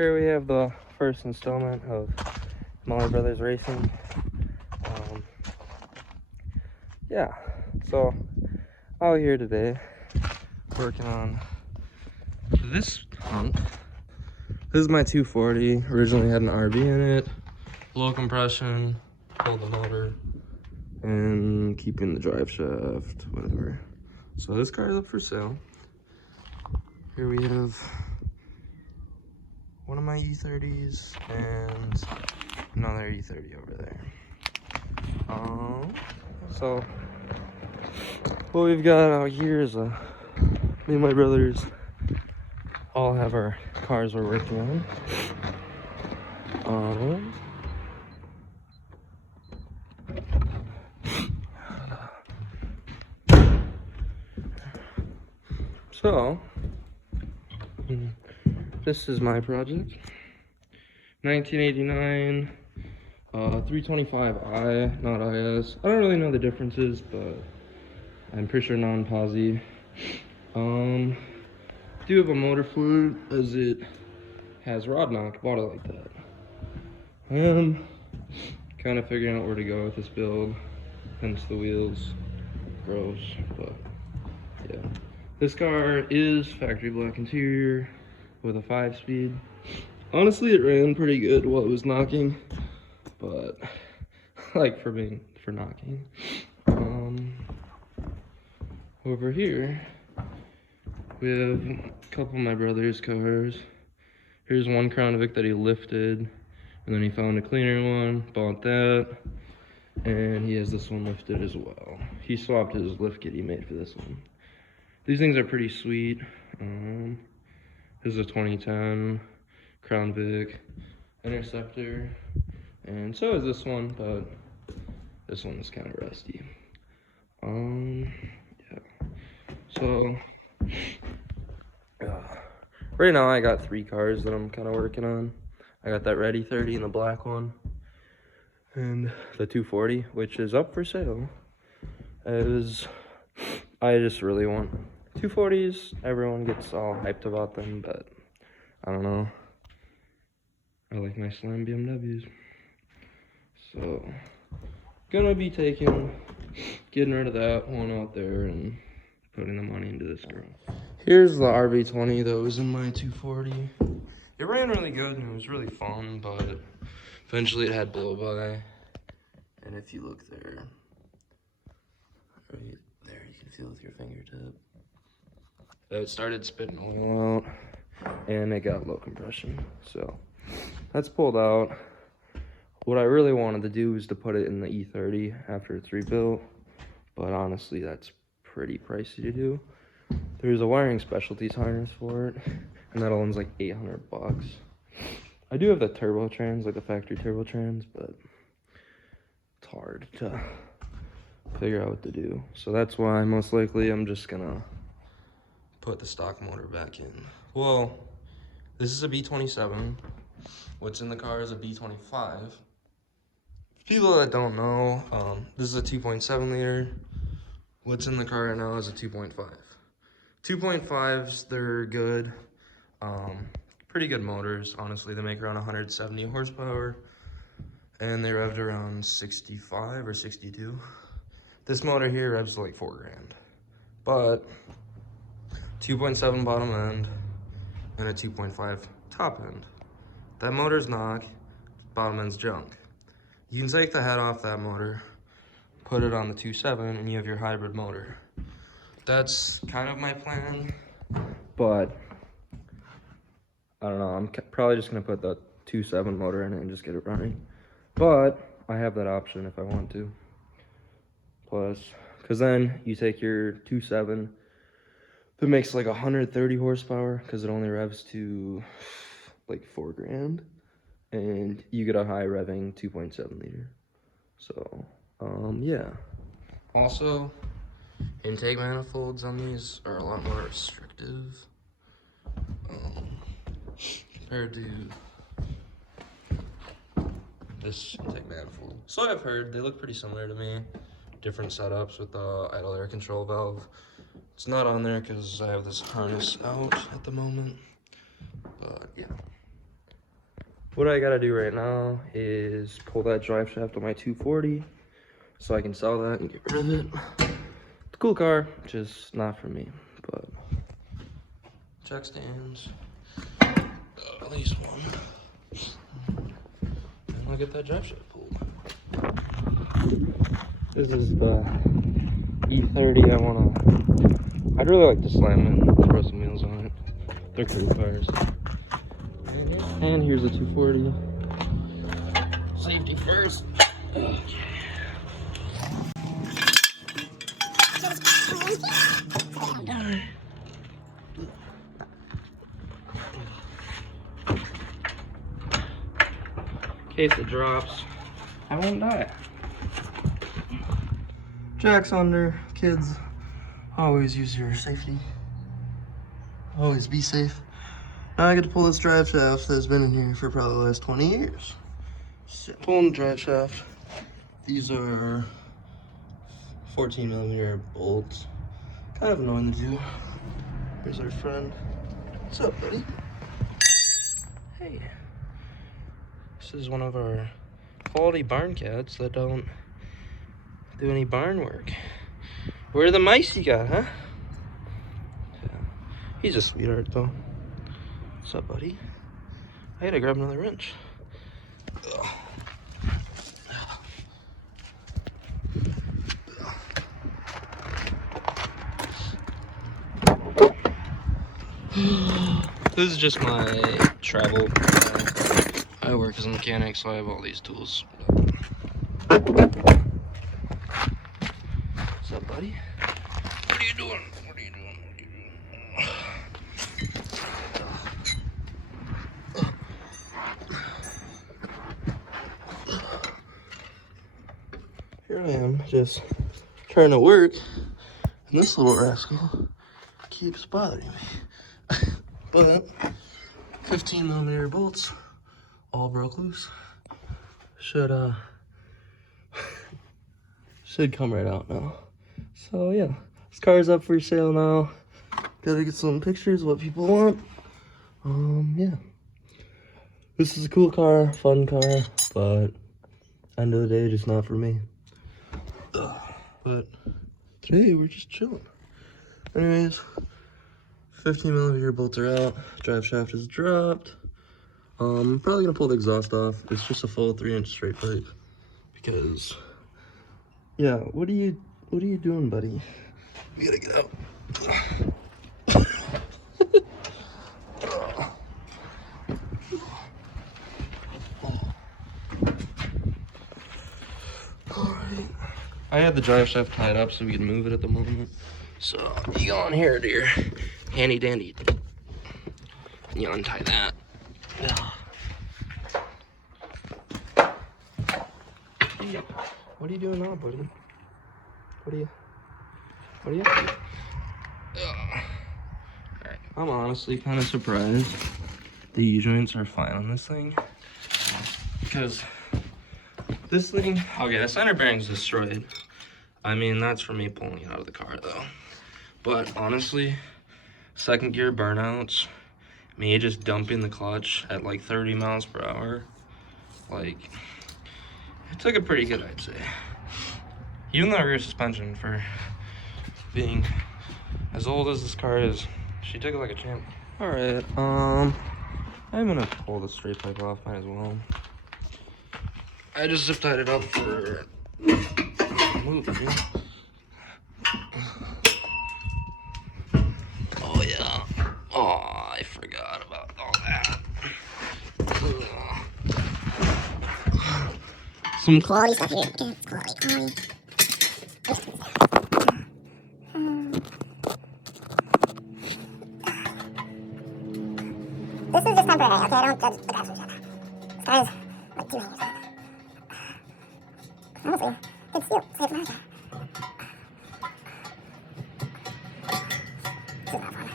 Here we have the first installment of Molly Brothers Racing. Yeah, so out here today working on this hunk. This is my 240. Originally had an RB in it, low compression, pulled the motor, and keeping the drive shaft, whatever. So this car is up for sale. Here we have one of my E30s and another E30 over there. So what we've got out here is me and my brothers all have our cars we're working on. So this is my project. 1989 325i, not IS. I don't really know the differences, but I'm pretty sure non-posi. Do have a motor fluid as it has rod knock. Bought it like that. I am kind of figuring out where to go with this build, hence the wheels. Gross, but yeah. This car is factory black interior with a 5-speed. Honestly, it ran pretty good while it was knocking, but like for knocking. Over here we have a couple of my brother's cars. Here's one Crown Vic that he lifted, and then he found a cleaner one, bought that, and he has this one lifted as well. He swapped his lift kit he made for this one. These things are pretty sweet. This is a 2010 Crown Vic Interceptor, and so is this one, but this one is kind of rusty. Yeah. So right now I got 3 cars that I'm kind of working on. I got that red E30 and the black one, and the 240, which is up for sale. I just really want 240s. Everyone gets all hyped about them, but I don't know. I like my slam BMWs. So, gonna be getting rid of that one out there and putting the money into this girl. Here's the RB20 that was in my 240. It ran really good and it was really fun, but eventually it had blow by. And if you look there, right there, you can feel with your fingertip. It started spitting oil out and it got low compression. So that's pulled out. What I really wanted to do was to put it in the E30 after it's rebuilt, but honestly that's pretty pricey to do. There's a wiring specialties harness for it, and that one's like 800 bucks. I do have the turbo trans, like the factory turbo trans, but it's hard to figure out what to do. So that's why most likely I'm just gonna put the stock motor back in. Well, this is a B27. What's in the car is a B25. People that don't know, this is a 2.7 liter. What's in the car right now is a 2.5. 2.5s, they're good. Pretty good motors, honestly. They make around 170 horsepower, and they revved around 65 or 62. This motor here revs like 4 grand. But 2.7 bottom end and a 2.5 top end. That motor's knock, bottom end's junk. You can take the head off that motor, put it on the 2.7, and you have your hybrid motor. That's kind of my plan, but I don't know. I'm probably just gonna put the 2.7 motor in it and just get it running. But I have that option if I want to. Plus, because then you take your 2.7 that makes like 130 horsepower, because it only revs to like 4 grand, and you get a high revving 2.7 liter. So yeah. Also, intake manifolds on these are a lot more restrictive compared to this intake manifold. So I've heard they look pretty similar to me. Different setups with the idle air control valve. It's not on there because I have this harness out at the moment. But yeah. what I gotta do right now is pull that drive shaft on my 240 so I can sell that and get rid of it. It's a cool car, just not for me. But check stands, at least one. And I'll get that drive shaft pulled. This is the E30. I'd really like to slam it and throw some wheels on it. They're cool cars. And here's a 240. Safety first. In case it drops, I won't die. Jack's under. Kids, always use your safety. Always be safe. Now I get to pull this drive shaft that's been in here for probably the last 20 years. So pulling the drive shaft. These are 14mm bolts. Kind of annoying to do. Here's our friend. What's up, buddy? Hey. This is one of our quality barn cats that don't do any barn work. Where are the mice you got, huh? Yeah. He's a sweetheart, though. What's up, buddy? I gotta grab another wrench. Ugh. This is just my travel. I work as a mechanic, so I have all these tools. What's up, buddy? What are you doing? What are you doing? What are you doing? Here I am, just trying to work, and this little rascal keeps bothering me. But 15mm bolts all broke loose. Should come right out now. So yeah, this car's up for sale now. Gotta get some pictures of what people want. Yeah. This is a cool car, fun car, but end of the day, just not for me. But today we're just chilling. Anyways, 15mm bolts are out. Drive shaft is dropped. I'm probably gonna pull the exhaust off. It's just a full 3-inch straight pipe. Because, yeah, what are you doing, buddy? We gotta get out. Alright. I had the drive shaft tied up so we could move it at the moment. So you go on here to your handy dandy. You untie that. What are you doing now, buddy? What are you up to? Alright. I'm honestly kind of surprised the U-joints are fine on this thing. Because this thing, okay, the center bearing's destroyed. I mean, that's for me pulling it out of the car, though. But honestly, second gear burnouts, me just dumping the clutch at like 30 miles per hour, like, it took it pretty good, I'd say. Even the rear suspension, for being as old as this car is, she took it like a champ. Alright, I'm gonna pull the straight pipe off, might as well. I just zip tied it up for moving. Oh yeah. Oh, I forgot about all that. Some quality stuff here. Quality. This is just temporary, okay? I don't judge the craftsmanship. This guy's like 2 years old. Honestly, good steel. Safe market.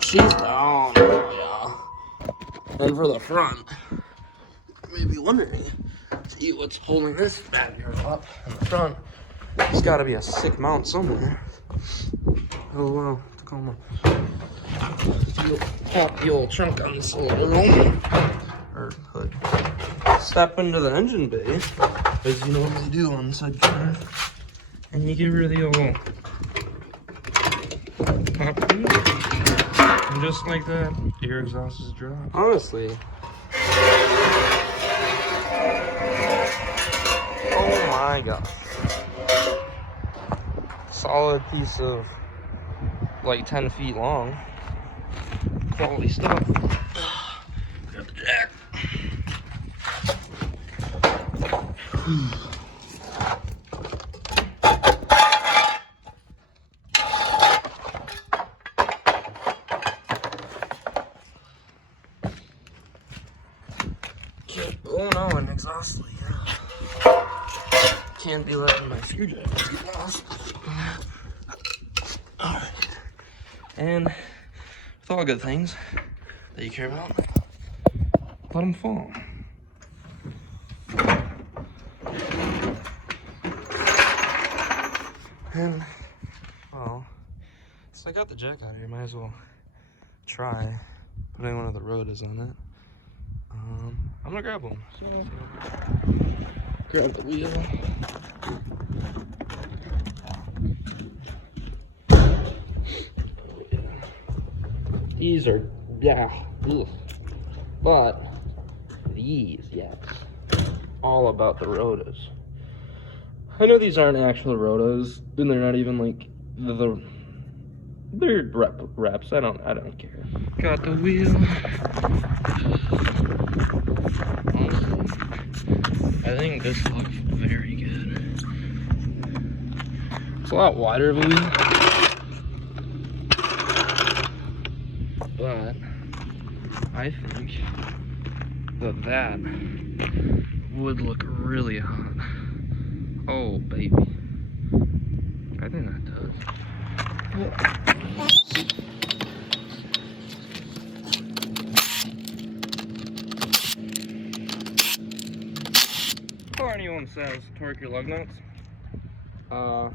She's down. Oh, yeah. And for the front, you may be wondering, you what's holding this bad girl up in the front. There's got to be a sick mount somewhere. Oh wow, Tacoma. Pop the old trunk on this little girl, or hood. Step into the engine bay, as you normally do on sidecars, and you get rid of the old pop, and just like that, your exhaust is dry. Honestly. Oh my gosh. Solid piece of like 10 feet long. Quality stuff. Grab the jack. Oh no, an exhaust leak. Can't be letting my screwdrivers get lost. Alright. And with all good things that you care about, let them fall. And, well, since I got the jack out of here, might as well try putting one of the rotas on it. I'm gonna grab them. So, grab the wheel. These are, yeah, ugh. But these, yes, all about the rotas. I know these aren't actual rotas, and they're not even like they're reps. I don't care. Got the wheel. Honestly, I think this looks very good. It's a lot wider of a wheel, but I think that would look really hot. Oh baby, I think that does. Before anyone says torque your lug nuts, I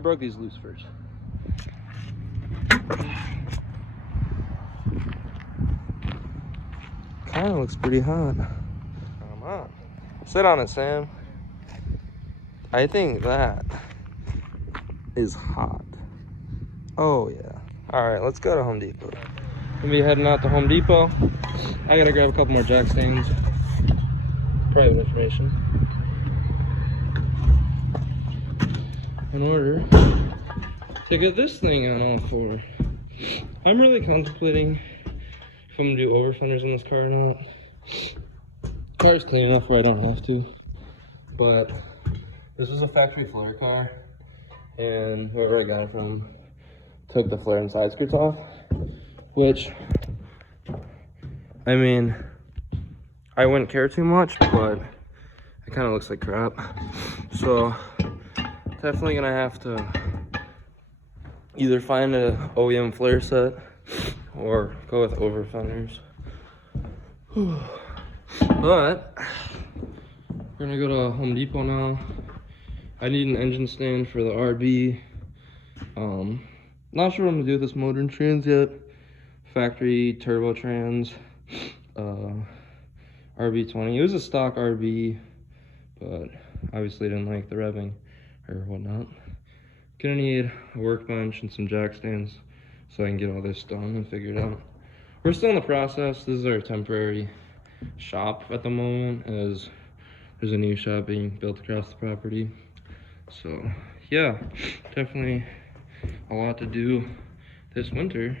broke these loose first. Kind of looks pretty hot. Come on, sit on it, Sam. I think that is hot. Oh yeah. All right, let's go to Home Depot. We'll be heading out to Home Depot. I gotta grab a couple more jack stands. Private information. In order to get this thing on all four. I'm really contemplating if I'm gonna do over fenders in this car or not. Car's clean enough where I don't have to. But this was a factory flare car, and whoever I got it from took the flare and side skirts off, which, I mean, I wouldn't care too much, but it kind of looks like crap. So definitely gonna have to either find a OEM flare set or go with over fenders. But we're gonna go to Home Depot now. I need an engine stand for the RB. Not sure what I'm gonna do with this motor and trans yet. Factory turbo trans, RB20. It was a stock RB, but obviously didn't like the revving or whatnot. Gonna need a workbench and some jack stands so I can get all this done and figured out. We're still in the process. This is our temporary shop at the moment, as there's a new shop being built across the property. So yeah, definitely a lot to do this winter,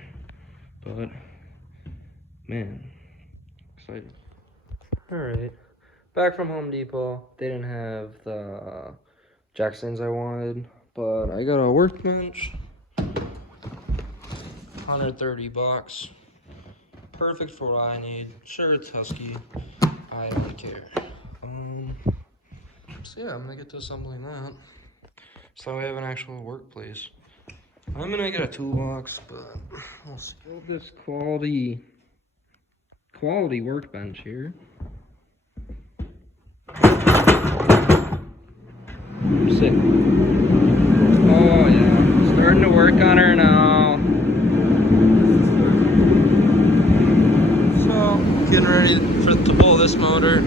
but man, excited. All right, back from Home Depot. They didn't have the jack stands I wanted, but I got a workbench, 130 bucks. Perfect for what I need. Sure, it's husky. I don't care. So yeah, I'm gonna get to assembling that. So I have an actual workplace. I'm gonna get a toolbox, but we'll see. Build this quality workbench here. sick. Oh yeah, starting to work on her now. So, getting ready to pull this motor.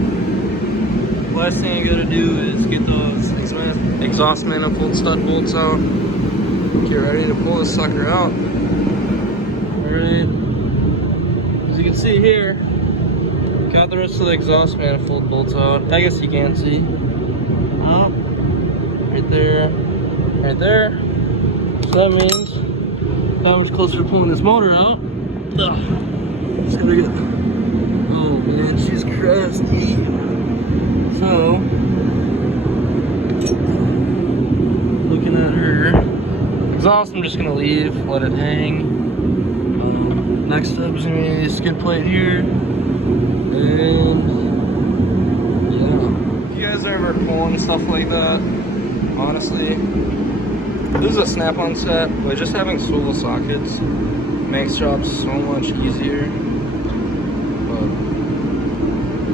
Last thing I gotta do is get those exhaust manifold stud bolts out. Get ready to pull this sucker out. Alright, as you can see here, got the rest of the exhaust manifold bolts out. I guess you can't see. Oh, right there, right there. So that means that much closer to pulling this motor out. Ugh. Just gotta get. Oh man, she's crusty. So, looking at her exhaust, I'm just gonna leave, let it hang. Next up is gonna be a skid plate here, and yeah. If you guys are ever pulling stuff like that, honestly, this is a snap-on set, but just having swivel sockets makes jobs so much easier. But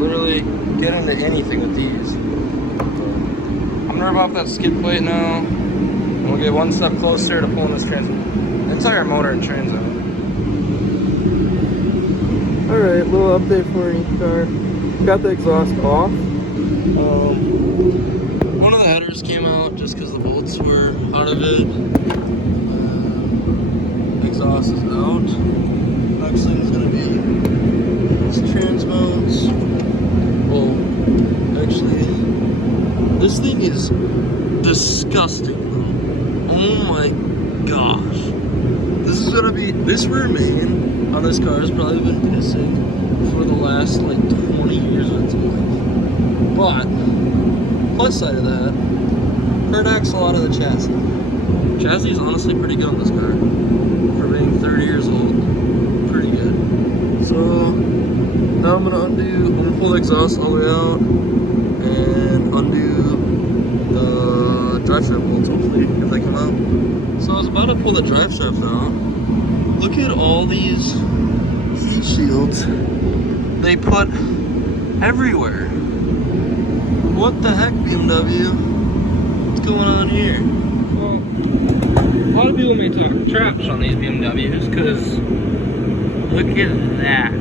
literally, get into anything with these. I'm gonna rip off that skid plate now, and we'll get one step closer to pulling this entire motor and trans out. Alright, little update for you, car. Got the exhaust off. One of the headers came out just because the bolts were out of it. Exhaust is out. Next thing is gonna be these trans mounts. Well, actually, this thing is disgusting, bro. Oh my gosh. This rear main on this car has probably been pissing for the last like 20 years of its life. But, plus side of that, Perdax a lot of the chassis. Chassis is honestly pretty good on this car. For being 30 years old, pretty good. So, now I'm gonna pull the exhaust all the way out and undo the drive shaft bolts, hopefully, if they come out. So I was about to pull the drive shaft out. Look at all these heat shields they put everywhere. What the heck, BMW? What's going on here? Well, a lot of people may talk trash on these BMWs because look at that.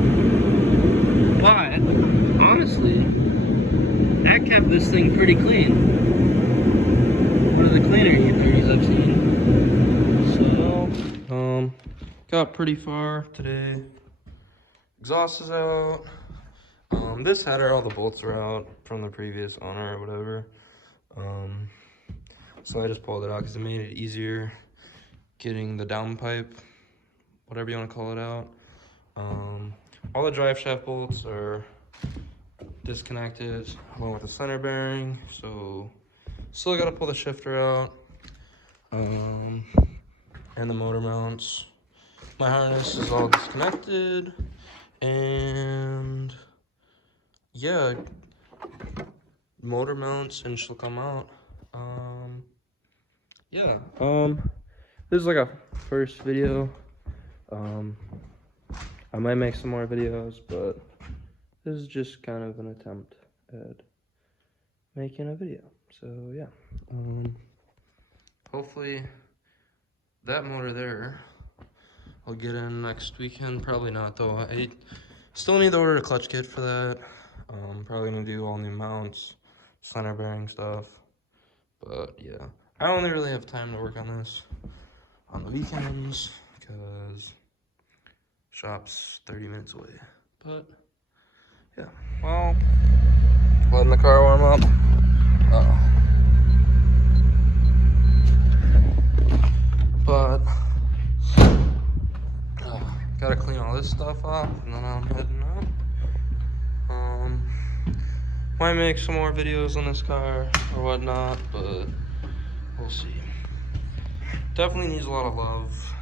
But, honestly, that kept this thing pretty clean. One of the cleaner E30s I've seen. So, got pretty far today. Exhaust is out. This header, all the bolts were out from the previous owner or whatever. So I just pulled it out because it made it easier getting the downpipe, whatever you want to call it, out. All the drive shaft bolts are disconnected along with the center bearing, so still got to pull the shifter out, and the motor mounts. My harness is all disconnected, and yeah, motor mounts and she'll come out. Yeah, this is like a first video. I might make some more videos, but this is just kind of an attempt at making a video. So yeah, hopefully that motor there I'll get in next weekend. Probably not though. I still need to order a clutch kit for that. Probably gonna do all new mounts, center bearing stuff. But yeah, I only really have time to work on this on the weekends because shop's 30 minutes away. But yeah, well, letting the car warm up. But gotta clean all this stuff off, and then I'm heading up. Might make some more videos on this car or whatnot, but we'll see. Definitely needs a lot of love.